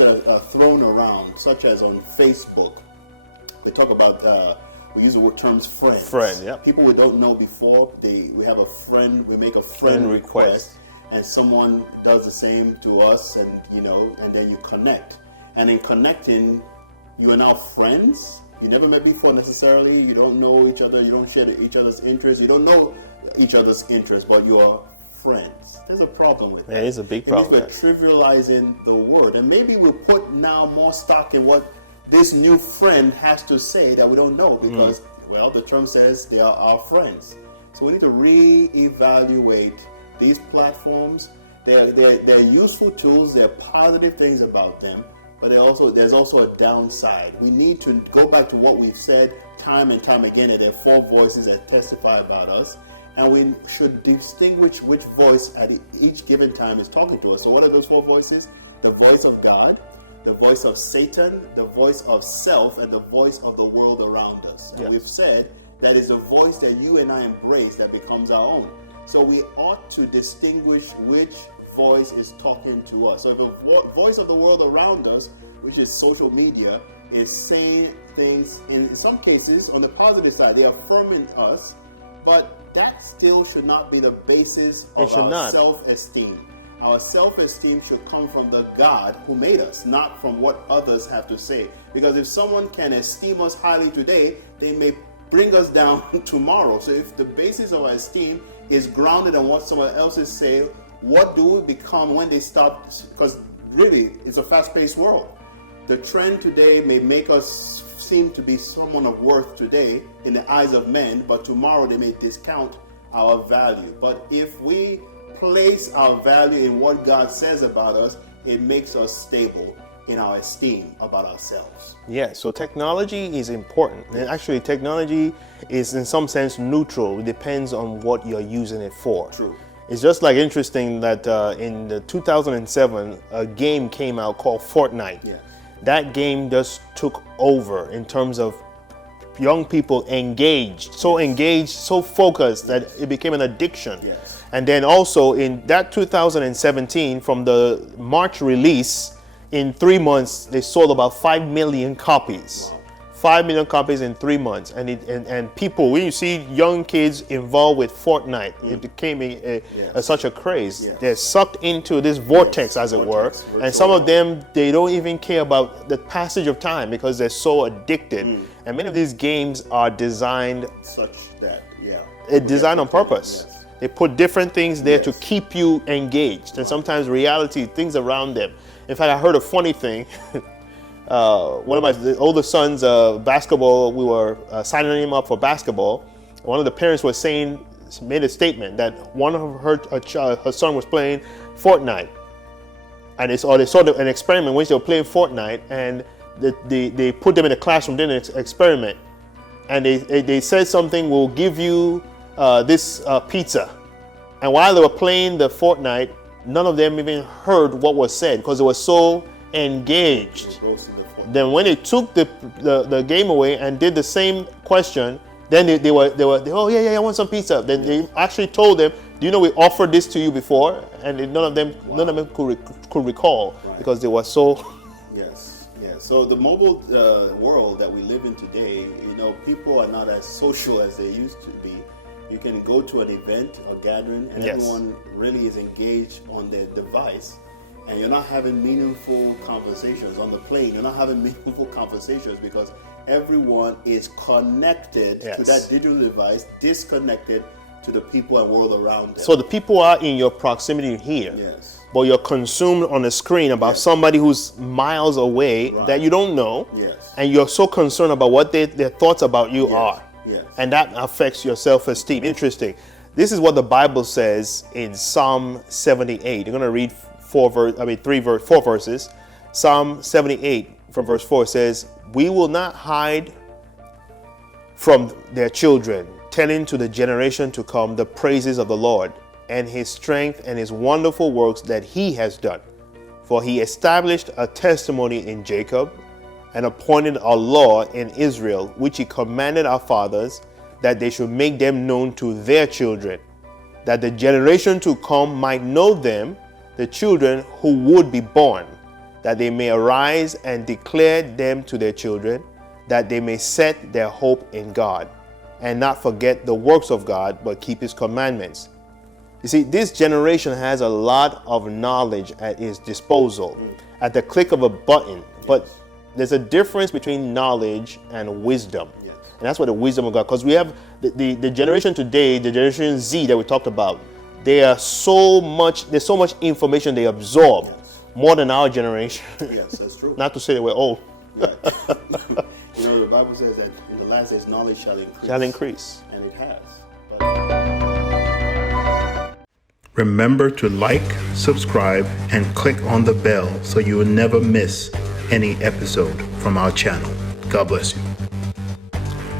that are thrown around, such as on Facebook, they talk about, we use the word terms friends. Friend, yeah. People we don't know before, we have a friend, we make a friend request, and someone does the same to us, and and then you connect. And in connecting, you are now friends. You never met before necessarily. You don't know each other. You don't share each other's interests. You don't know each other's interests, but you are friends. There's a problem with that. There is a big problem. It means we're trivializing the word. And maybe we'll put now more stock in what this new friend has to say that we don't know because, well, the term says they are our friends. So we need to reevaluate these platforms. They're useful tools. There are positive things about them. But there's also a downside. We need to go back to what we've said time and time again, that there are four voices that testify about us, and we should distinguish which voice at each given time is talking to us. So what are those four voices? The voice of God, the voice of Satan, the voice of self, and the voice of the world around us. And we've said that is the voice that you and I embrace that becomes our own. So we ought to distinguish which voice is talking to us. So if the voice of the world around us, which is social media, is saying things, in some cases, on the positive side, they're affirming us, but that still should not be the basis of our self-esteem. Our self-esteem should come from the God who made us, not from what others have to say. Because if someone can esteem us highly today, they may bring us down tomorrow. So if the basis of our esteem is grounded on what someone else is saying, what do we become when they stop? Because really, it's a fast-paced world. The trend today may make us seem to be someone of worth today in the eyes of men, but tomorrow they may discount our value. But if we place our value in what God says about us, it makes us stable in our esteem about ourselves. Yeah, so technology is important. And actually, technology is in some sense neutral. It depends on what you're using it for. True. It's just like interesting that in the 2007, a game came out called Fortnite. Yes. That game just took over in terms of young people engaged, so focused that it became an addiction. Yes. And then also in that 2017, from the March release, in 3 months, they sold about 5 million copies. Wow. 5 million copies in 3 months, and people, when you see young kids involved with Fortnite, it became such a craze. Yes. They're sucked into this vortex, as it were, and some of them, they don't even care about the passage of time because they're so addicted. And many of these games are designed such that, it's designed on purpose. Yes. They put different things there to keep you engaged, and sometimes reality, things around them. In fact, I heard a funny thing. One of my older sons, basketball, we were signing him up for basketball. One of the parents made a statement that one of her son was playing Fortnite. And they saw an experiment in which they were playing Fortnite, and they put them in a classroom, did an experiment. And they said something, we'll give you this pizza. And while they were playing the Fortnite, none of them even heard what was said because they were so engaged. Then when they took the game away and did the same question, then they were oh yeah, I want some pizza. Then they actually told them, do you know we offered this to you before? And none of them could recall because they were so. Yes. So the mobile world that we live in today, people are not as social as they used to be. You can go to an event, a gathering, and everyone really is engaged on their device. And you're not having meaningful conversations on the plane. You're not having meaningful conversations because everyone is connected to that digital device, disconnected to the people and world around them. So the people are in your proximity here. Yes. But you're consumed on the screen about somebody who's miles away that you don't know. Yes. And you're so concerned about what their thoughts about you are. Yes. And that affects your self-esteem. Interesting. This is what the Bible says in Psalm 78. You're going to read 4 verses. Psalm 78 from verse 4 says, we will not hide from their children, telling to the generation to come the praises of the Lord and his strength and his wonderful works that he has done. For he established a testimony in Jacob and appointed a law in Israel, which he commanded our fathers, that they should make them known to their children, that the generation to come might know them, the children who would be born, that they may arise and declare them to their children, that they may set their hope in God, and not forget the works of God, but keep his commandments. You see, this generation has a lot of knowledge at its disposal, at the click of a button. But there's a difference between knowledge and wisdom. Yes. And that's what the wisdom of God, because we have the generation today, the generation Z that we talked about, there's so much information they absorb, more than our generation. Yes, that's true. Not to say that we're old. Right. You know, the Bible says that in the last days knowledge shall increase. Shall increase. And it has. Remember to like, subscribe, and click on the bell so you will never miss any episode from our channel. God bless you.